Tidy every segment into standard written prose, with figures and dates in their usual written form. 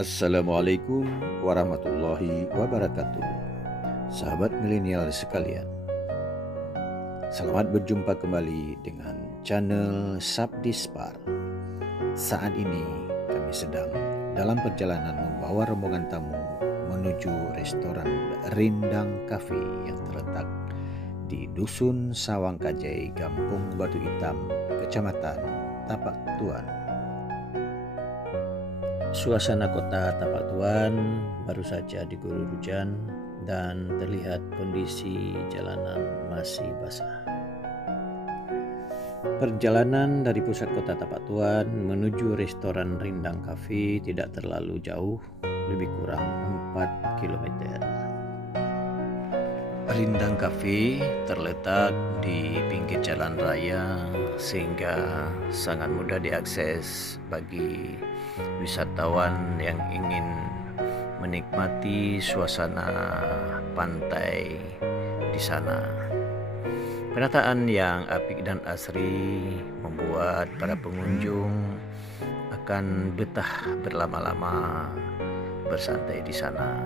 Assalamualaikum warahmatullahi wabarakatuh. Sahabat milenial sekalian, selamat berjumpa kembali dengan channel Sabdispar. Saat ini kami sedang dalam perjalanan membawa rombongan tamu menuju restoran Rindang Cafe yang terletak di Dusun Sawangkajai, Kampung Batu Hitam, Kecamatan Tapak Tuan. Suasana kota Tapak Tuan baru saja diguyur hujan dan terlihat kondisi jalanan masih basah. Perjalanan dari pusat kota Tapak Tuan menuju restoran Rindang Cafe tidak terlalu jauh, lebih kurang 4 km. Rindang Cafe terletak di pinggir jalan raya sehingga sangat mudah diakses bagi wisatawan yang ingin menikmati suasana pantai di sana. Penataan yang apik dan asri membuat para pengunjung akan betah berlama-lama bersantai di sana.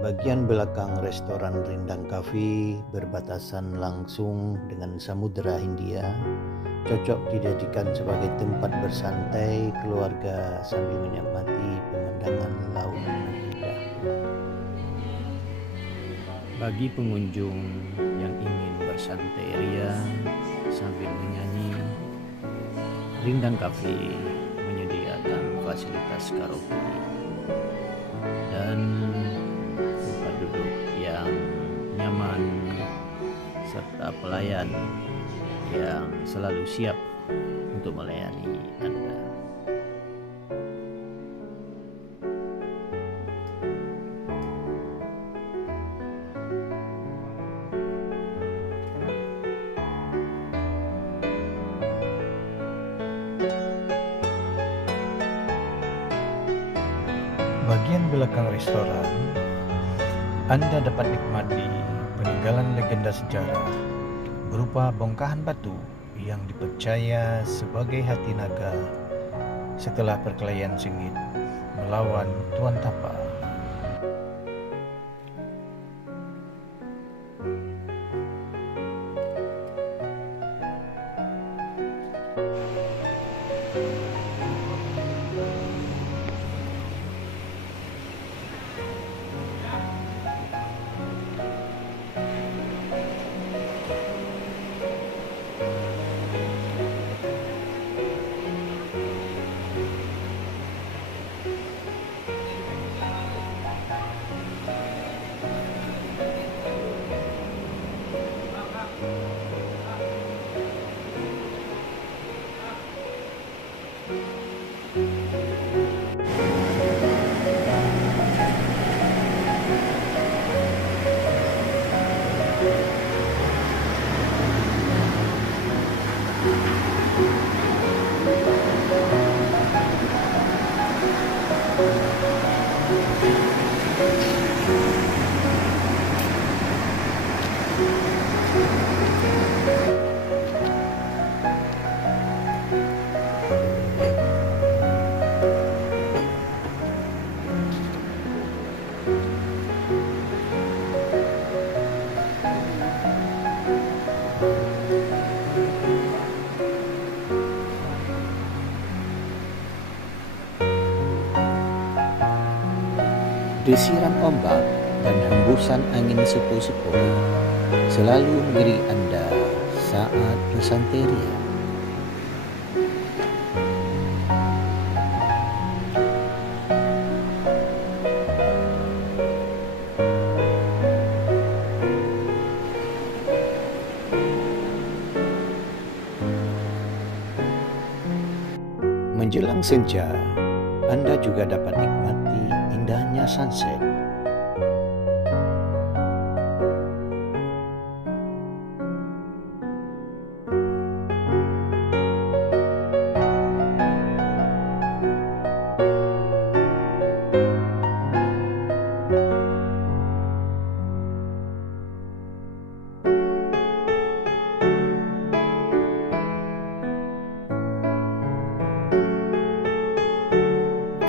Bagian belakang restoran Rindang Cafe berbatasan langsung dengan Samudera Hindia, cocok dijadikan sebagai tempat bersantai keluarga sambil menikmati pemandangan laut yang indah. Bagi pengunjung yang ingin bersantai ria sambil menyanyi, Rindang Cafe menyediakan fasilitas karaoke dan tempat duduk yang nyaman serta pelayan yang selalu siap untuk melayani Anda. Bagian belakang restoran, Anda dapat nikmati peninggalan legenda sejarah berupa bongkahan batu yang dipercaya sebagai hati naga setelah perkelahian sengit melawan Tuan Tapa. Desiran ombak dan hembusan angin sepoi-sepoi selalu mengiringi Anda saat bersantai ria. Menjelang senja, Anda juga dapat nikmati indahnya sunset.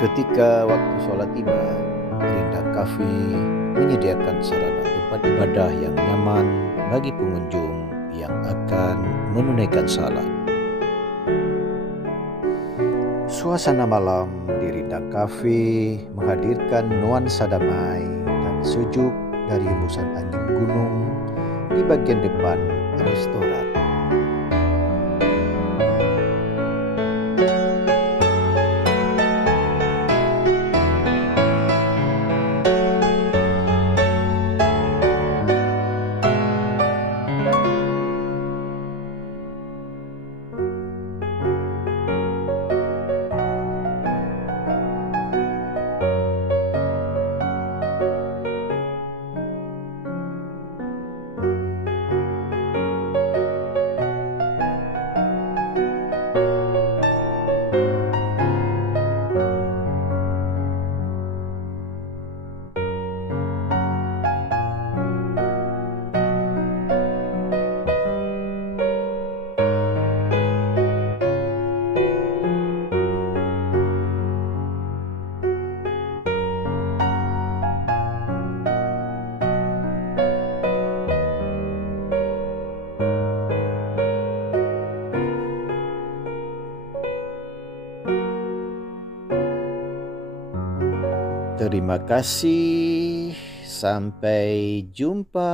Ketika waktu sholat tiba, Rindang Cafe menyediakan sarana tempat ibadah yang nyaman bagi pengunjung yang akan menunaikan salat. Suasana malam di Rindang Cafe menghadirkan nuansa damai dan sejuk dari hembusan angin gunung di bagian depan restoran. Terima kasih, sampai jumpa.